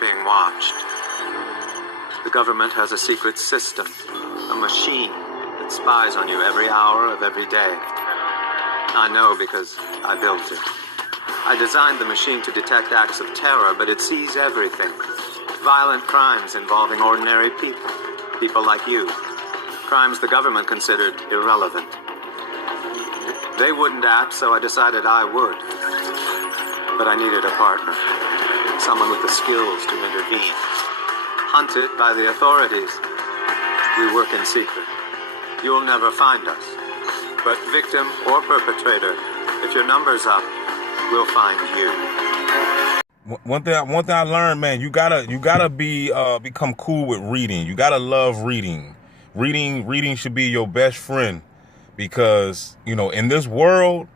being watched. The government has a secret system, a machine that spies on you every hour of every day. I know because I built it. I designed the machine to detect acts of terror, but it sees everything. Violent crimes involving ordinary people, people like you. Crimes the government considered irrelevant. They wouldn't act, so I decided I would. But I needed a partner, someone with the skills to intervene. Hunted by the authorities, we work in secret. You'll never find us. But victim or perpetrator, if your number's up, we'll find you. One thing I learned, man, you gotta become cool with reading. You gotta love reading. Reading should be your best friend, because in this world,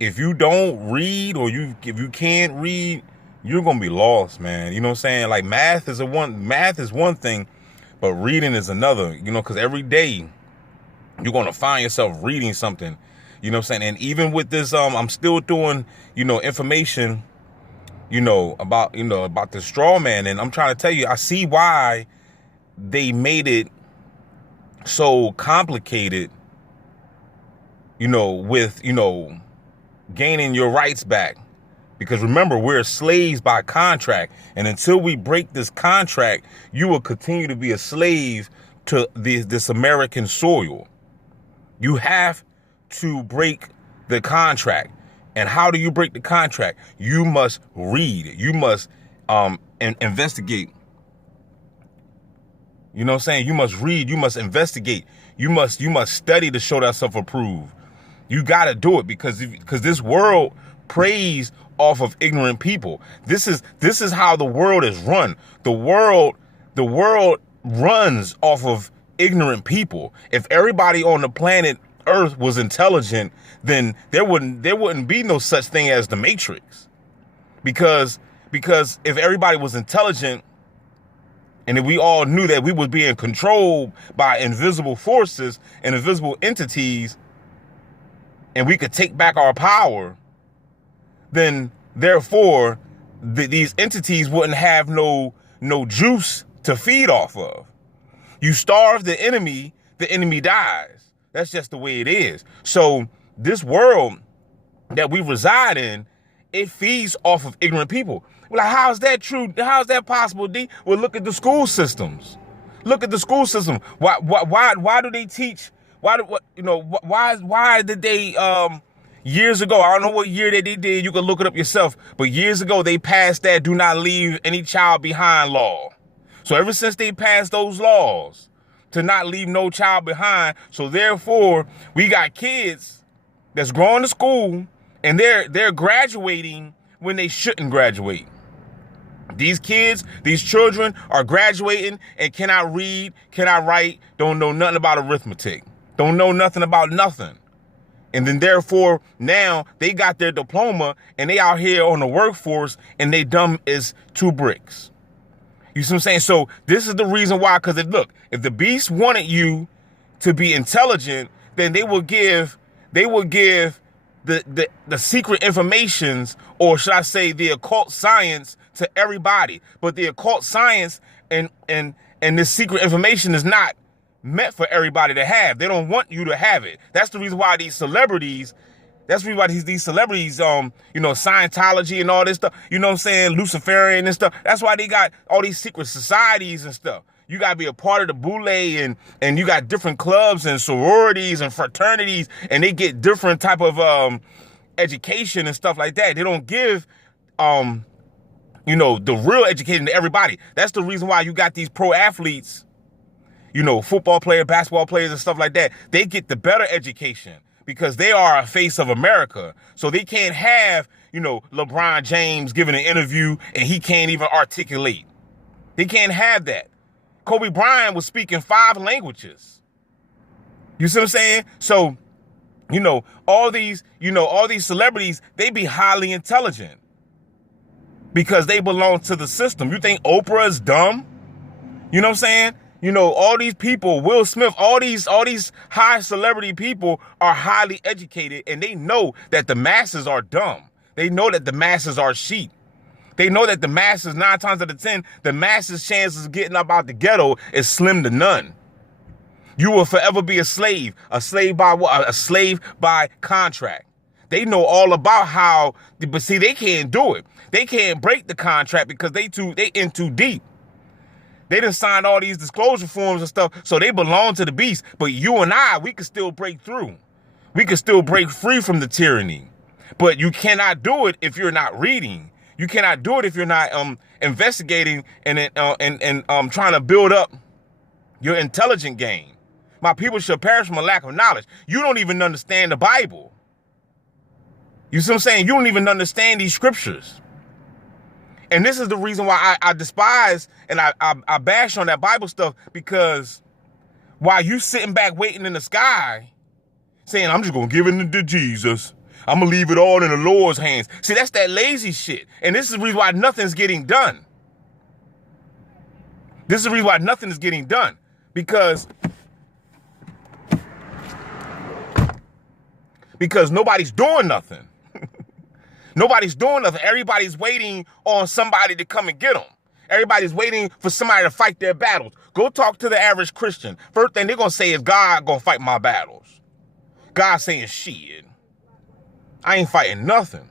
if you don't read or if you can't read, you're gonna be lost, man. You know what I'm saying? Like math is one thing, but reading is another. Because every day you're gonna find yourself reading something. You know what I'm saying? And even with this, I'm still doing information, about the straw man, and I'm trying to tell you, I see why they made it so complicated. With gaining your rights back. Because remember, we're slaves by contract. And until we break this contract, you will continue to be a slave to this American soil. You have to break the contract. And how do you break the contract? You must read. You must investigate. You know what I'm saying? You must read. You must investigate. You must study to show thyself approved. You got to do it because this world preys off of ignorant people. This is how the world is run. The world runs off of ignorant people. If everybody on the planet Earth was intelligent, then there wouldn't be no such thing as the Matrix. Because if everybody was intelligent, and if we all knew that we were being controlled by invisible forces and invisible entities, and we could take back our power, then therefore these entities wouldn't have no juice to feed off of. You starve the enemy dies. That's just the way it is. So this world that we reside in, it feeds off of ignorant people. Well, how is that true? How is that possible, D? Well, look at the school systems. Look at the school system. Why do they teach? Why did they years ago, I don't know what year they did, you can look it up yourself, but years ago they passed that do not leave any child behind law. So ever since they passed those laws to not leave no child behind, so therefore we got kids that's going to school and they're graduating when they shouldn't graduate. These children are graduating and cannot read, cannot write, don't know nothing about arithmetic, don't know nothing about nothing. And then therefore now they got their diploma and they out here on the workforce and they dumb as two bricks. You see what I'm saying? So this is the reason why, because if the beast wanted you to be intelligent, then they will give the secret informations, or should I say the occult science, to everybody. But the occult science and this secret information is not meant for everybody to have. They don't want you to have it. That's the reason why these celebrities, Scientology and all this stuff, you know what I'm saying, Luciferian and stuff. That's why they got all these secret societies and stuff. You got to be a part of the boule, and you got different clubs and sororities and fraternities, and they get different type of education and stuff like that. They don't give the real education to everybody. That's the reason why you got these pro athletes, football players, basketball players and stuff like that. They get the better education because they are a face of America. So they can't have, LeBron James giving an interview and he can't even articulate. They can't have that. Kobe Bryant was speaking 5 languages. You see what I'm saying? So, all these celebrities, they be highly intelligent because they belong to the system. You think Oprah is dumb? You know what I'm saying? All these people, Will Smith, all these high celebrity people are highly educated, and they know that the masses are dumb. They know that the masses are sheep. They know that the masses, 9 times out of 10, the masses' chances of getting up out the ghetto is slim to none. You will forever be a slave by what? A slave by contract. They know all about how, but see, they can't do it. They can't break the contract because they in too deep. They done signed all these disclosure forms and stuff, so they belong to the beast. But you and I, we can still break through. We can still break free from the tyranny. But you cannot do it if you're not reading. You cannot do it if you're not investigating and trying to build up your intelligent game. My people shall perish from a lack of knowledge. You don't even understand the Bible. You see what I'm saying? You don't even understand these scriptures. And this is the reason why I despise and I bash on that Bible stuff, because while you sitting back waiting in the sky saying, I'm just going to give it to Jesus, I'm going to leave it all in the Lord's hands. See, that's that lazy shit. And this is the reason why nothing's getting done. This is the reason why nothing is getting done. Because nobody's doing nothing. Nobody's doing nothing. Everybody's waiting on somebody to come and get them. Everybody's waiting for somebody to fight their battles. Go talk to the average Christian. First thing they're going to say is, God going to fight my battles. God saying, shit, I ain't fighting nothing.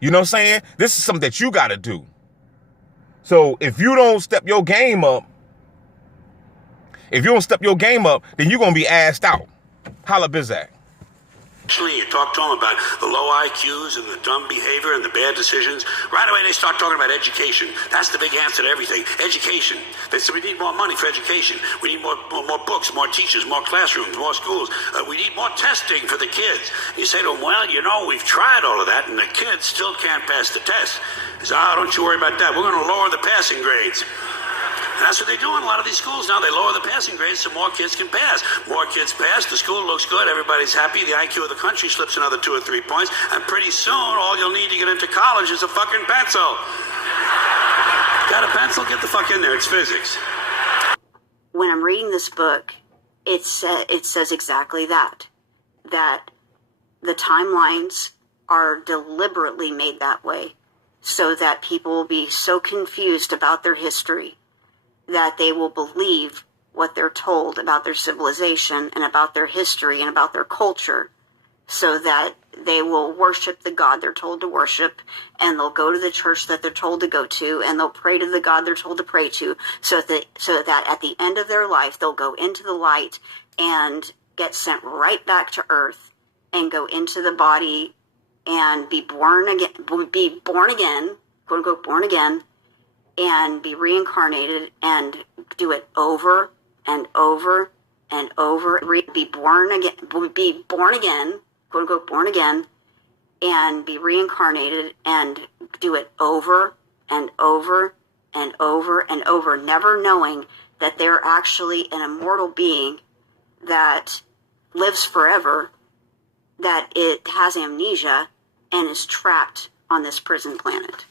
You know what I'm saying? This is something that you got to do. So if you don't step your game up, then you're going to be asked out. Holla Bizak. You talk to them about the low IQs and the dumb behavior and the bad decisions. Right away, they start talking about education. That's the big answer to everything. Education. They say we need more money for education. We need more books, more teachers, more classrooms, more schools. We need more testing for the kids. You say to them, well, you know, we've tried all of that, and the kids still can't pass the test. They say, don't you worry about that. We're going to lower the passing grades. And that's what they do in a lot of these schools now. They lower the passing grades so more kids can pass. More kids pass, the school looks good, everybody's happy, the IQ of the country slips another 2 or 3 points, and pretty soon all you'll need to get into college is a fucking pencil. Got a pencil? Get the fuck in there. It's physics. When I'm reading this book, it says exactly that the timelines are deliberately made that way so that people will be so confused about their history that they will believe what they're told about their civilization and about their history and about their culture, so that they will worship the God they're told to worship, and they'll go to the church that they're told to go to, and they'll pray to the God they're told to pray to, so that at the end of their life, they'll go into the light and get sent right back to earth and go into the body and be born again, quote unquote, born again, and be reincarnated and do it over and over and over. Be born again, quote unquote, born again, and be reincarnated and do it over and over and over and over, never knowing that they're actually an immortal being that lives forever, that it has amnesia and is trapped on this prison planet.